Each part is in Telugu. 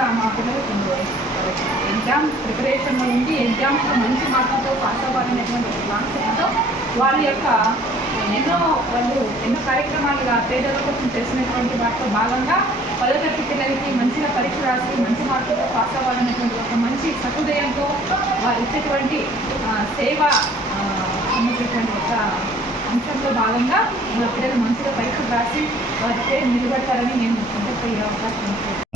కూడా మా పిల్లలకు ఎగ్జామ్ ప్రిపరేషన్లో ఉండి ఎగ్జామ్స్లో మంచి మార్కులతో పాస్ అవ్వాలనేటువంటి కాన్సెప్ట్తో వాళ్ళ యొక్క ఎన్నో కార్యక్రమాలుగా పేదల కోసం చేసినటువంటి వాటిలో భాగంగా 10వ తరగతి పిల్లలకి మంచిగా పరీక్ష రాసి మంచి మార్కులతో పాస్ అవ్వాలనేటువంటి ఒక మంచి సహృదయంతో వారు ఇచ్చేటువంటి సేవ అనేటువంటి ఒక అంశంలో భాగంగా మా పిల్లలు మంచిగా పరీక్షలు రాసి వారి పేరు నిలబెడతారని నేను ఈ అవకాశం ఉంటుంది.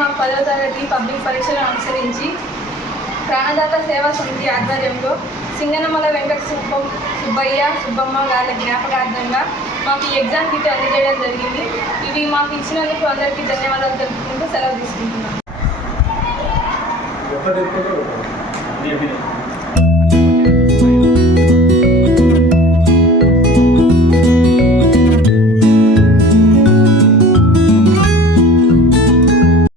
మా 10వ తరగతి పబ్లిక్ పరీక్షలను అనుసరించి ప్రాణదాత సేవా సమితి ఆధ్వర్యంలో సింగనమల వెంకట సుబ్బయ్య సుబ్బమ్మ గారి జ్ఞాపకార్థంగా మాకు ఈ ఎగ్జామ్ కిట్ అందజేయడం జరిగింది. ఇవి మాకు ఇచ్చినందుకు అందరికీ ధన్యవాదాలు తెలుపుకుంటూ సెలవు తీసుకుంటున్నాను.